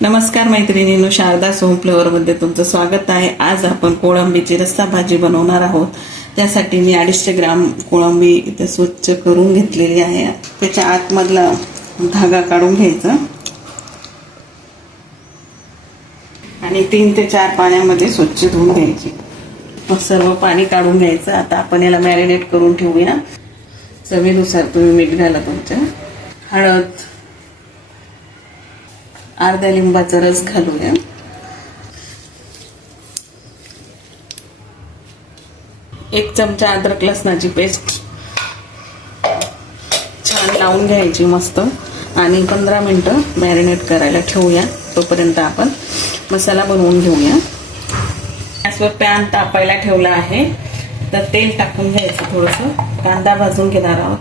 नमस्कार मैत्रिणींनो, शारदा सोम फ्लेवरमध्ये तुमचं स्वागत आहे. आज आपण कोळंबीची रस्सा भाजी बनवणार आहोत. त्यासाठी मी 250 ग्राम कोळंबी इथे स्वच्छ करून घेतलेली आहे. त्याच्या आतमधला धागा काढून घ्यायचा आणि 3 ते 4 पाण्यामध्ये स्वच्छ धुवून घ्यायची. सर्व पाणी काढून घ्यायचं. आता आपण याला मॅरिनेट करून ठेवूया. चवीनुसार तुम्ही मीठ घाला. तुमच्या हळद, अर्ध्या लिंबाचा रस घालूया. एक चमचा अद्रक लसणाची पेस्ट छान लावून घ्यायची मस्त आणि 15 मिनिटं मॅरिनेट करायला ठेवूया. तोपर्यंत आपण मसाला बनवून घेऊया. गॅसवर पॅन तापायला ठेवला आहे. तर तेल टाकून घ्यायचं. थोडंसं कांदा भाजून घेणार आहोत.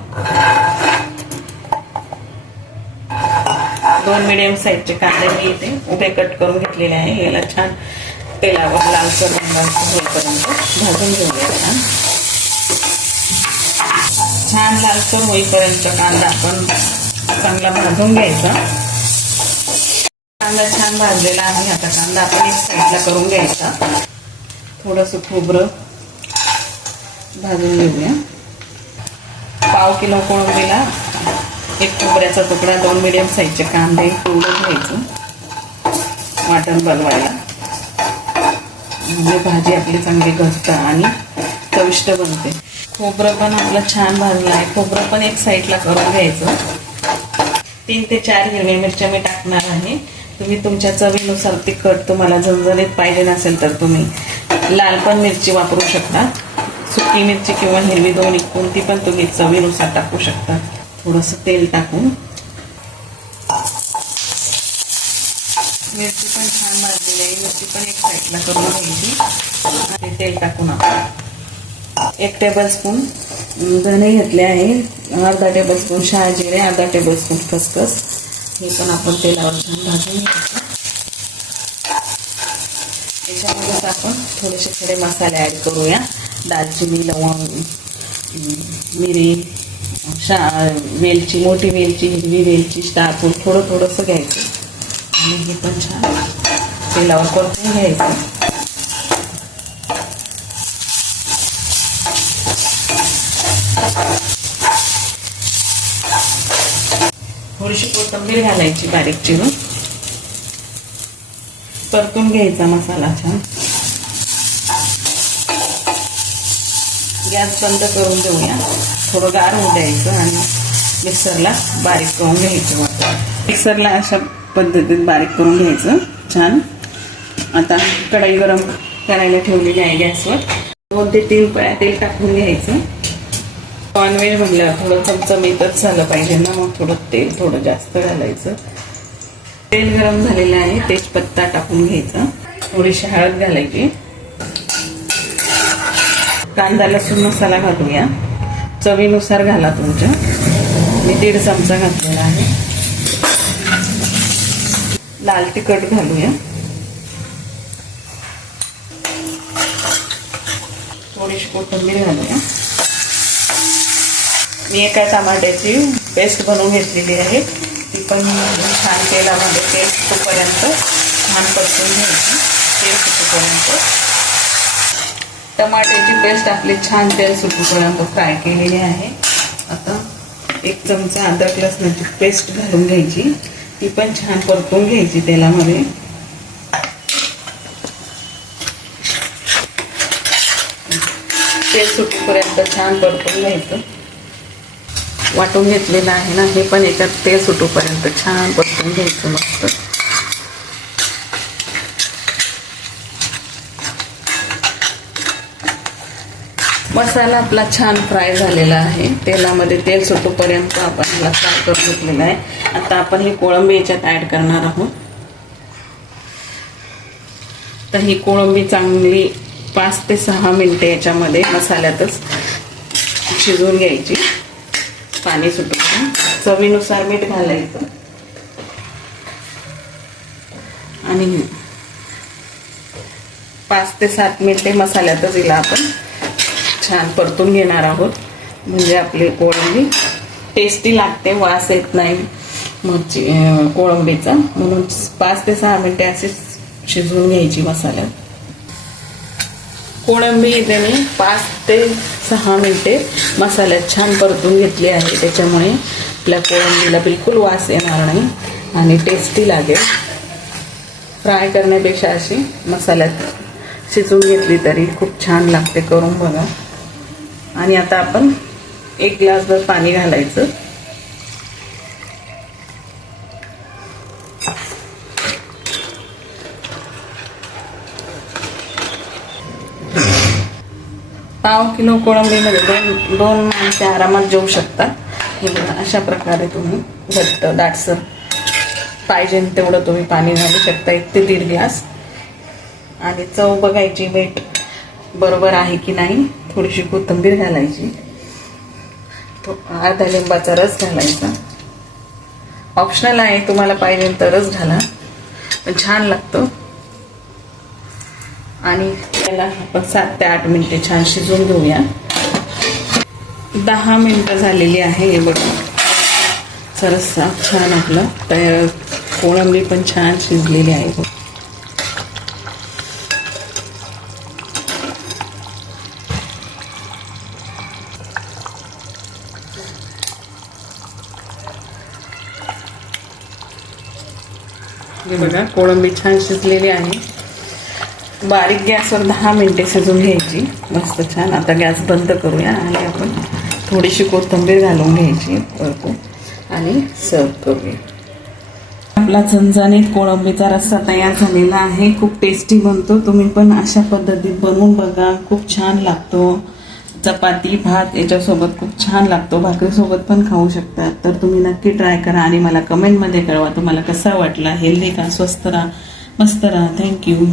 2 मीडियम साईजचे कांदे मी इथे उभे कट करून घेतलेले आहे. याला छान तेलावर लालसर रंगाचं होईपर्यंत भाजून घेऊया. छान लालसर होईपर्यंत कांदा आपण चांगला भाजून घ्यायचा. कांदा छान भाजलेला आहे. आता कांदा आपण एक साईडला करून घ्यायचा. थोडंसं खोबरं भाजून घेऊया. पाव किलो कोळंबीला 1 खोबऱ्याचा तुकडा, 2 मीडियम साईजचे कांदे तोडून घ्यायचं वाटण बनवायला. म्हणजे भाजी आपली चांगली घसते आणि चविष्ट बनते. खोबरं पण आपलं छान भाजलं आहे. खोबरं पण एक साईडला करून घ्यायचं. 3 ते 4 हिरव्या मिरच्या मी टाकणार आहे. तुम्ही तुमच्या चवीनुसार तिखट, तुम्हाला झणझणीत पाहिजे नसेल तर तुम्ही लाल पण मिरची वापरू शकता. सुकी मिरची किंवा हिरवी दोन्ही कोणती पण तुम्ही चवीनुसार टाकू शकता. थोडंसं तेल टाकून मिरची पण छान भाजलेली आहे. मिरची पण एक साईडला करून घ्यायची आणि तेल टाकून आपण 1 टेबलस्पून धणे घेतले आहे. अर्धा टेबलस्पून शहाजिरे, अर्धा टेबलस्पून खसखस हे पण आपण तेलावर छान भाजून घ्यायचं. याच्यामध्येच आपण थोडेसे खडे मसाले ॲड करूया. दालचिनी, लवंग, मिरी, वेलची, मोठी वेलची, हिरवी वेलची, टाकून थोडंसं घ्यायचं आणि हे पण छान तेलावर परतून घ्यायचं. थोडीशी कोथिंबीर घालायची बारीक चिरून. परतून घ्यायचा मसाला छान. गॅस बंद करून देऊया. थोडं गार होऊ द्यायचं आणि मिक्सरला बारीक करून घ्यायचं. मिक्सरला अशा पद्धतीत बारीक करून घ्यायचं छान. आता कढई गरम करायला ठेवलेली आहे गॅसवर. 2 ते 3 पळ्या तेल टाकून घ्यायचं. नॉनव्हेज म्हटल्यावर थोडं चमचमीतच झालं पाहिजे ना, मग थोडं जास्त घालायचं. तेल गरम झालेलं आहे. तेजपत्ता टाकून घ्यायचा. थोडीशी हळद घालायची. कांदा लसूण मसाला घालूया. चवीनुसार घाला तुमच्या. मी 1.5 चमचा घातलेला आहे. लाल तिखट घालूया. थोडीशी कोथिंबीर घालूया. मी एका टमाट्याची पेस्ट बनवून घेतलेली आहे. ती पण छान तेलामध्ये तेल सुटेपर्यंत छान परतून घ्यायची. तेल सुटेपर्यंत टमाट्याची पेस्ट आपली छान तेल सुटेपर्यंत फ्राय केलेली आहे. आता 1 चमचा अद्रक लसणाची पेस्ट घालून घ्यायची. ती पण छान परतून घ्यायची तेलामध्ये. तेल सुटेपर्यंत छान परतून घ्यायचं. वाटून घेतलेलं आहे ना, हे पण याच्यात तेल सुटेपर्यंत छान परतून घ्यायचं मस्त. मसाला आपला छान फ्राय झालेला आहे. तेलामध्ये तेल सुटेपर्यंत आपण ह्याला फ्राय करून घेतलेला आहे. आता आपण ही कोळंबी याच्यात ॲड करणार आहोत. तर ही कोळंबी चांगली 5 ते 6 मिनिटे याच्यामध्ये मसाल्यातच शिजवून घ्यायची. पाणी सुटेपर्यंत चवीनुसार मीठ घालायचं आणि 5 ते 7 मिनिटे मसाल्यातच हिला आपण छान परतून घेणार आहोत. म्हणजे आपली कोळंबी टेस्टी लागते, वास येत नाही मच्छी कोळंबीचा, म्हणून 5 ते 6 मिनिटे असे शिजवून घ्यायची मसाल्यात. कोळंबी इथे मी 5 ते 6 मिनिटे मसाल्यात छान परतून घेतली आहे. त्याच्यामुळे आपल्या कोळंबीला बिलकुल वास येणार नाही आणि टेस्टी लागेल. फ्राय करण्यापेक्षा अशी मसाल्यात शिजवून घेतली तरी खूप छान लागते. करून बघा. आणि आता आपण 1 ग्लासभर पाणी घालायचं. पाव किलो कोळंबीमध्ये दोन माणसे आरामात जेवू शकतात. हे बघा, अशा प्रकारे तुम्ही घट्ट दाटसर पाहिजे तेवढं तुम्ही पाणी घालू शकता, 1 ते 1.5 ग्लास. आणि चव बघायची, मीठ बरोबर आहे की नाही. थोडीशी कोथिंबीर घालायची, अर्धा लिंबाचा रस घालायचा. ऑप्शनल आहे, तुम्हाला पाहिजे तरच घाला, पण छान लागतं. आणि त्याला आपण 7 ते 8 मिनिटे छान शिजवून घेऊया. 10 मिनिटं झालेली आहे. हे बघा, सरस छान आपलं तयार. कोळंबी पण छान शिजलेली आहे. हे बघा, कोळंबी छान शिजलेली आहे. बारीक गॅसवर 10 मिनिटे शिजवून घ्यायची मस्त छान. आता गॅस बंद करूया आणि आपण थोडीशी कोथिंबीर घालून घ्यायची वरतून आणि सर्व करूया. आपला झणझणीत कोळंबीचा रस्सा तयार झालेला आहे. खूप टेस्टी बनतो. तुम्ही पण अशा पद्धतीत बनवून बघा, खूप छान लागतो. चपाती भात याच्यासोबत खूप छान लागतो. भाकरीसोबत पण खाऊ शकतात. तर तुम्ही नक्की ट्राय करा आणि मला कमेंटमध्ये कळवा तुम्हाला कसा वाटला. हेल्दी का, स्वस्त राहा, मस्त राहा. थँक्यू.